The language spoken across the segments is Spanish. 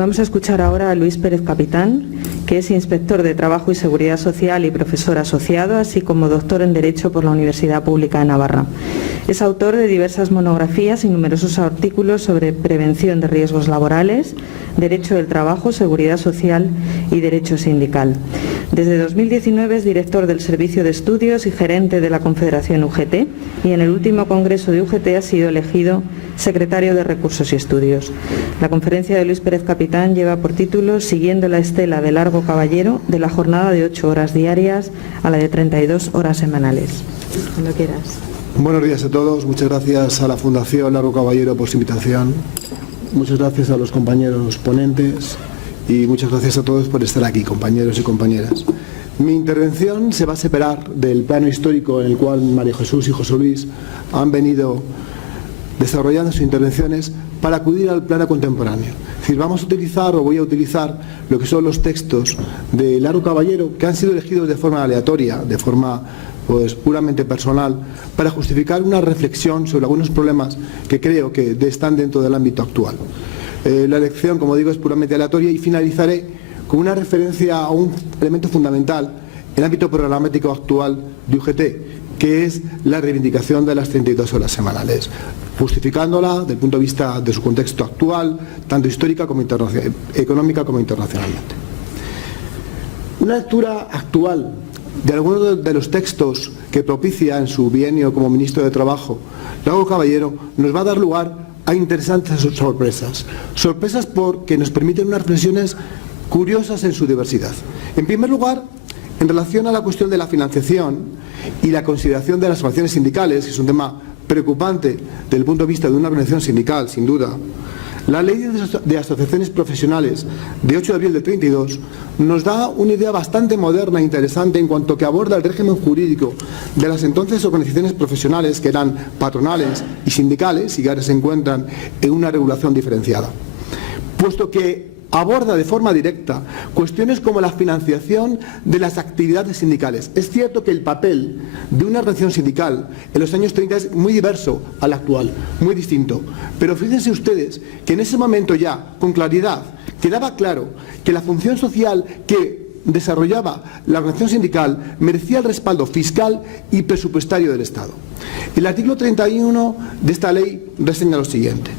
Vamos a escuchar ahora a Luis Pérez Capitán, que es inspector de Trabajo y Seguridad Social y profesor asociado, así como doctor en Derecho por la Universidad Pública de Navarra. Es autor de diversas monografías y numerosos artículos sobre prevención de riesgos laborales, derecho del trabajo, seguridad social y derecho sindical. Desde 2019 es director del Servicio de Estudios y gerente de la Confederación UGT, y en el último congreso de UGT ha sido elegido secretario de Recursos y Estudios. La conferencia de Luis Pérez Capitán lleva por título Siguiendo la estela de Largo Caballero, de la jornada de 8 horas diarias a la de 32 horas semanales. Cuando quieras. Buenos días a todos. Muchas gracias a la Fundación Largo Caballero por su invitación. Muchas gracias a los compañeros ponentes y muchas gracias a todos por estar aquí, compañeros y compañeras. Mi intervención se va a separar del plano histórico en el cual María Jesús y José Luis han venido desarrollando sus intervenciones para acudir al plano contemporáneo. Es decir, vamos a utilizar o voy a utilizar lo que son los textos de Largo Caballero que han sido elegidos de forma aleatoria, de forma puramente personal, para justificar una reflexión sobre algunos problemas que creo que están dentro del ámbito actual. La elección, como digo, es puramente aleatoria y finalizaré con una referencia a un elemento fundamental en el ámbito programático actual de UGT, que es la reivindicación de las 32 horas semanales, justificándola desde el punto de vista de su contexto actual, tanto histórica como económica como internacionalmente. Una lectura actual de algunos de los textos que propicia en su bienio como ministro de Trabajo Largo Caballero nos va a dar lugar a interesantes sorpresas. Sorpresas porque nos permiten unas reflexiones curiosas en su diversidad. En primer lugar, en relación a la cuestión de la financiación y la consideración de las asociaciones sindicales, que es un tema preocupante desde el punto de vista de una organización sindical, sin duda, la Ley de Asociaciones Profesionales de 8 de abril de 32 nos da una idea bastante moderna e interesante en cuanto que aborda el régimen jurídico de las entonces organizaciones profesionales que eran patronales y sindicales y que ahora se encuentran en una regulación diferenciada, puesto que aborda de forma directa cuestiones como la financiación de las actividades sindicales. Es cierto que el papel de una organización sindical en los años 30 es muy diverso al actual, muy distinto. Pero fíjense ustedes que en ese momento ya, con claridad, quedaba claro que la función social que desarrollaba la organización sindical merecía el respaldo fiscal y presupuestario del Estado. El artículo 31 de esta ley reseña lo siguiente: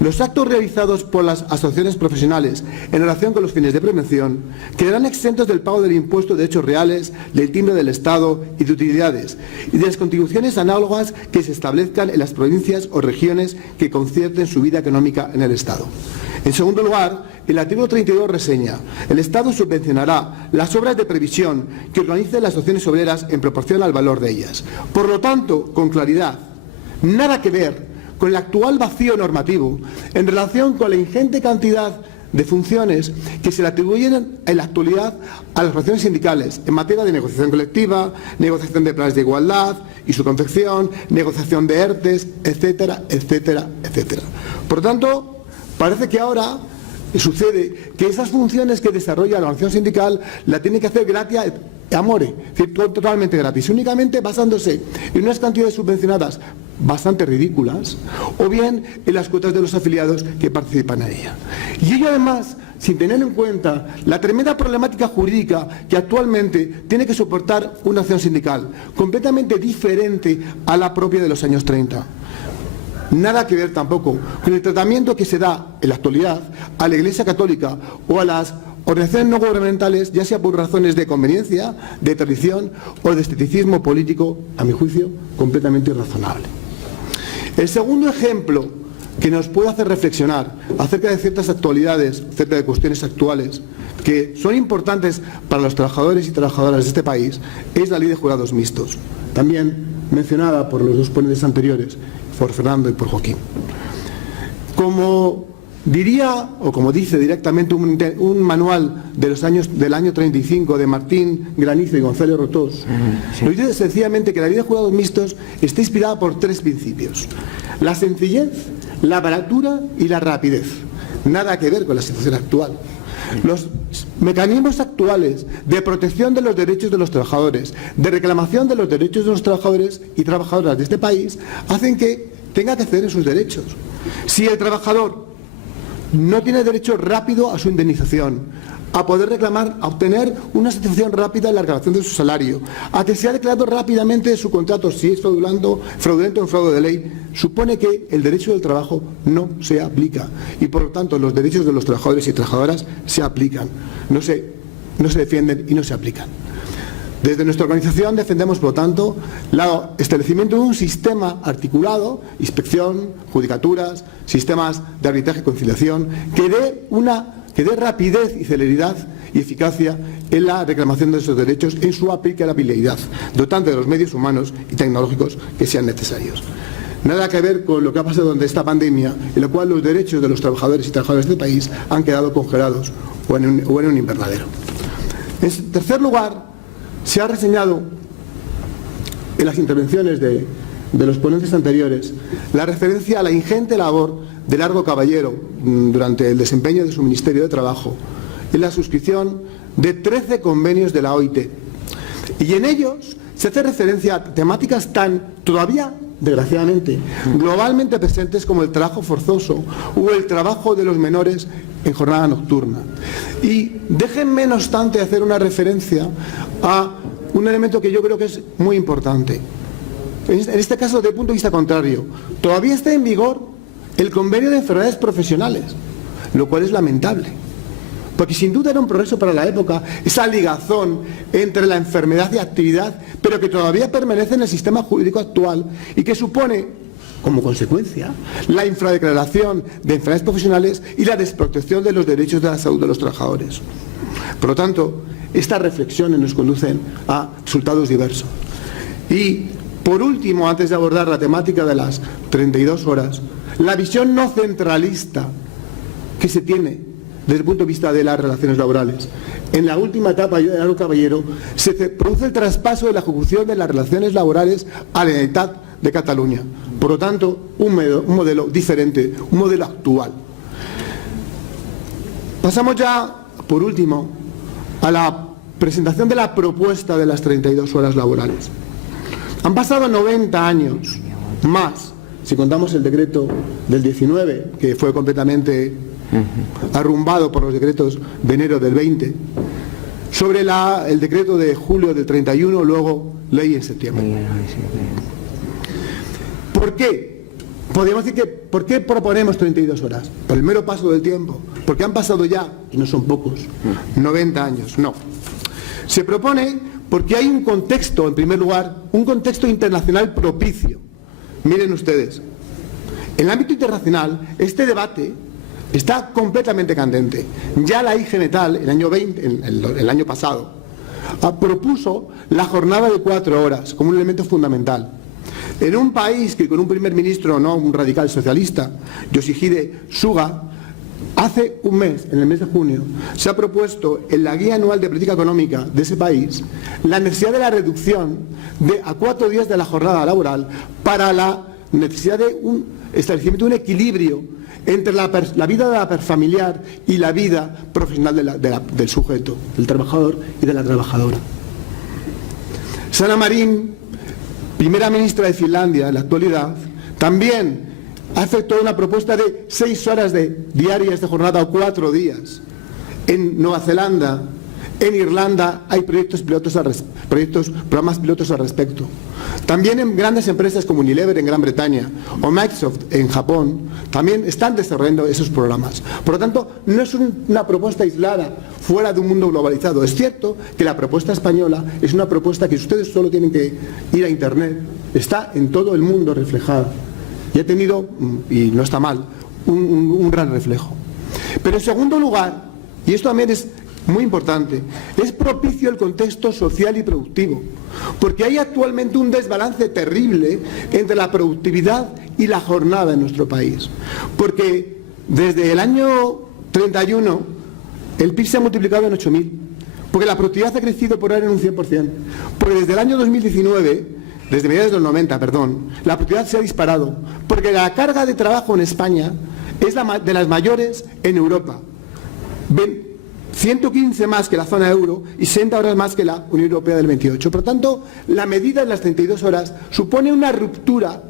los actos realizados por las asociaciones profesionales en relación con los fines de prevención quedarán exentos del pago del impuesto de hechos reales, del timbre del Estado y de utilidades, y de las contribuciones análogas que se establezcan en las provincias o regiones que concierten su vida económica en el Estado. En segundo lugar, el artículo 32 reseña: el Estado subvencionará las obras de previsión que organicen las asociaciones obreras en proporción al valor de ellas. Por lo tanto, con claridad, nada que ver con el actual vacío normativo en relación con la ingente cantidad de funciones que se le atribuyen en la actualidad a las organizaciones sindicales en materia de negociación colectiva, negociación de planes de igualdad y su confección, negociación de ERTES, etcétera, etcétera, etcétera. Por tanto, parece que ahora sucede que esas funciones que desarrolla la organización sindical la tiene que hacer gratis amore, es decir, totalmente gratis, únicamente basándose en unas cantidades subvencionadas bastante ridículas, o bien en las cuotas de los afiliados que participan en ella. Y ello además, sin tener en cuenta la tremenda problemática jurídica que actualmente tiene que soportar una acción sindical, completamente diferente a la propia de los años 30. Nada que ver tampoco con el tratamiento que se da en la actualidad a la Iglesia Católica o a las organizaciones no gubernamentales, ya sea por razones de conveniencia, de tradición o de esteticismo político, a mi juicio, completamente irrazonable. El segundo ejemplo que nos puede hacer reflexionar acerca de ciertas actualidades, acerca de cuestiones actuales que son importantes para los trabajadores y trabajadoras de este país, es la Ley de Jurados Mixtos, también mencionada por los dos ponentes anteriores, por Fernando y por Joaquín. Como diría, o como dice directamente un manual del año 35 de Martín Granizo y González Rotós, nos dice sencillamente que la Ley de Jurados Mixtos está inspirada por tres principios: la sencillez, la baratura y la rapidez. Nada que ver con la situación actual. Los mecanismos actuales de protección de los derechos de los trabajadores, de reclamación de los derechos de los trabajadores y trabajadoras de este país, hacen que tenga que ceder en sus derechos. Si el trabajador no tiene derecho rápido a su indemnización, a poder reclamar, a obtener una satisfacción rápida en la reclamación de su salario, a que sea declarado rápidamente su contrato si es fraudulento o en fraude de ley, supone que el derecho del trabajo no se aplica y por lo tanto los derechos de los trabajadores y trabajadoras se aplican, no se defienden y no se aplican. Desde nuestra organización defendemos, por lo tanto, el establecimiento de un sistema articulado, inspección, judicaturas, sistemas de arbitraje y conciliación, que dé rapidez y celeridad y eficacia en la reclamación de esos derechos, en su aplicabilidad, dotando de los medios humanos y tecnológicos que sean necesarios. Nada que ver con lo que ha pasado durante esta pandemia, en la cual los derechos de los trabajadores y trabajadoras del país han quedado congelados o en un invernadero. En tercer lugar, se ha reseñado en las intervenciones de los ponentes anteriores la referencia a la ingente labor de Largo Caballero durante el desempeño de su Ministerio de Trabajo en la suscripción de 13 convenios de la OIT. Y en ellos se hace referencia a temáticas tan todavía, desgraciadamente, globalmente presentes como el trabajo forzoso o el trabajo de los menores en jornada nocturna. Y déjenme, no obstante, hacer una referencia a un elemento que yo creo que es muy importante. En este caso, desde el punto de vista contrario, todavía está en vigor el convenio de enfermedades profesionales, lo cual es lamentable. Porque sin duda era un progreso para la época, esa ligazón entre la enfermedad y actividad, pero que todavía permanece en el sistema jurídico actual y que supone, como consecuencia, la infradeclaración de enfermedades profesionales y la desprotección de los derechos de la salud de los trabajadores. Por lo tanto, estas reflexiones nos conducen a resultados diversos. Y, por último, antes de abordar la temática de las 32 horas, la visión no centralista que se tiene desde el punto de vista de las relaciones laborales. En la última etapa de Largo Caballero se produce el traspaso de la ejecución de las relaciones laborales a la Generalitat de Cataluña. Por lo tanto, un modelo diferente, un modelo actual. Pasamos ya, por último, a la presentación de la propuesta de las 32 horas laborales. Han pasado 90 años, más, si contamos el decreto del 19, que fue completamente arrumbado por los decretos de enero del 20, sobre el decreto de julio del 31, luego ley en septiembre. ¿Por qué? Podríamos decir que, ¿por qué proponemos 32 horas? Por el mero paso del tiempo, porque han pasado ya, y no son pocos, 90 años, no. Se propone porque hay un contexto, en primer lugar, un contexto internacional propicio. Miren ustedes, en el ámbito internacional, este debate está completamente candente. Ya la IG Metal, el año pasado, propuso la jornada de 4 horas como un elemento fundamental. En un país que con un primer ministro, no un radical socialista, Yoshihide Suga, hace un mes, en el mes de junio, se ha propuesto en la Guía Anual de Política Económica de ese país la necesidad de la reducción a 4 días de la jornada laboral para la necesidad de un establecimiento de un equilibrio entre la vida familiar y la vida profesional del sujeto, del trabajador y de la trabajadora. Sanna Marin, primera ministra de Finlandia en la actualidad, también ha efectuado una propuesta de 6 horas diarias de jornada o 4 días. En Nueva Zelanda, en Irlanda hay programas pilotos al respecto. También en grandes empresas como Unilever en Gran Bretaña o Microsoft en Japón también están desarrollando esos programas. Por lo tanto, no es una propuesta aislada fuera de un mundo globalizado. Es cierto que la propuesta española es una propuesta que ustedes solo tienen que ir a Internet. Está en todo el mundo reflejada. Y ha tenido, y no está mal, un gran reflejo. Pero en segundo lugar, y esto también es muy importante, es propicio el contexto social y productivo, porque hay actualmente un desbalance terrible entre la productividad y la jornada en nuestro país. Porque desde el año 31 el PIB se ha multiplicado en 8.000, porque la productividad ha crecido por ahora en un 100%, porque desde el año 2019... Desde mediados del 90, la productividad se ha disparado, porque la carga de trabajo en España es de las mayores en Europa. 115 más que la zona euro y 60 horas más que la Unión Europea del 28. Por lo tanto, la medida de las 32 horas supone una ruptura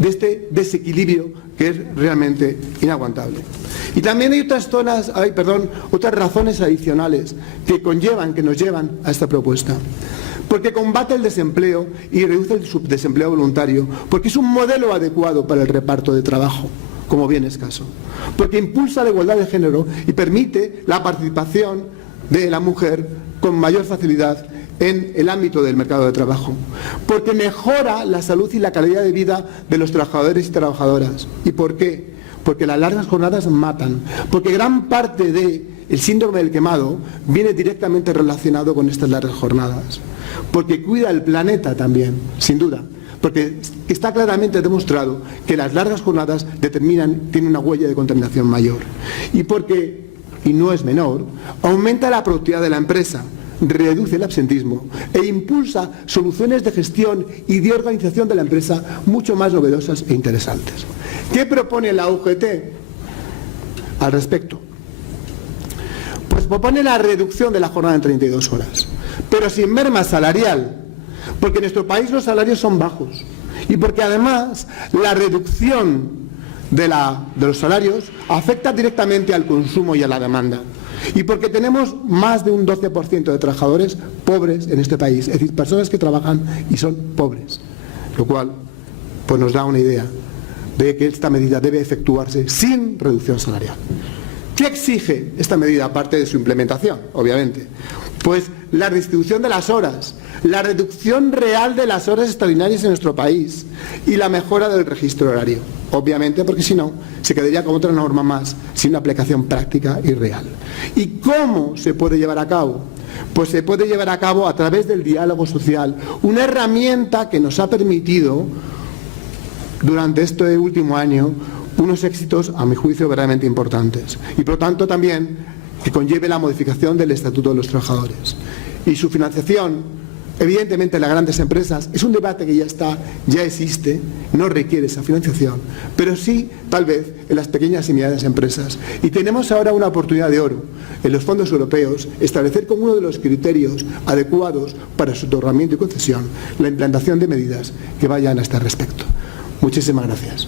de este desequilibrio que es realmente inaguantable. Y también hay otras razones adicionales que nos llevan a esta propuesta. Porque combate el desempleo y reduce el subdesempleo voluntario, porque es un modelo adecuado para el reparto de trabajo, como bien es caso. Porque impulsa la igualdad de género y permite la participación de la mujer con mayor facilidad en el ámbito del mercado de trabajo. Porque mejora la salud y la calidad de vida de los trabajadores y trabajadoras. ¿Y por qué? Porque las largas jornadas matan. Porque gran parte del síndrome del quemado viene directamente relacionado con estas largas jornadas. Porque cuida el planeta también, sin duda. Porque está claramente demostrado que las largas jornadas tienen una huella de contaminación mayor. Y porque, y no es menor, aumenta la productividad de la empresa, reduce el absentismo e impulsa soluciones de gestión y de organización de la empresa mucho más novedosas e interesantes. ¿Qué propone la UGT al respecto? Pues propone la reducción de la jornada en 32 horas, pero sin merma salarial, porque en nuestro país los salarios son bajos y porque además la reducción de los salarios afecta directamente al consumo y a la demanda. Y porque tenemos más de un 12% de trabajadores pobres en este país, es decir, personas que trabajan y son pobres, lo cual pues nos da una idea de que esta medida debe efectuarse sin reducción salarial. ¿Qué exige esta medida, aparte de su implementación, obviamente? Pues la distribución de las horas, la reducción real de las horas extraordinarias en nuestro país y la mejora del registro horario. Obviamente, porque si no, se quedaría como otra norma más, sin una aplicación práctica y real. ¿Y cómo se puede llevar a cabo? Pues se puede llevar a cabo a través del diálogo social, una herramienta que nos ha permitido, durante este último año, unos éxitos, a mi juicio, verdaderamente importantes. Y por lo tanto también que conlleve la modificación del Estatuto de los Trabajadores. Y su financiación, evidentemente en las grandes empresas, es un debate que ya existe, no requiere esa financiación, pero sí, tal vez, en las pequeñas y medianas empresas. Y tenemos ahora una oportunidad de oro en los fondos europeos, establecer como uno de los criterios adecuados para su otorgamiento y concesión la implantación de medidas que vayan a este respecto. Muchísimas gracias.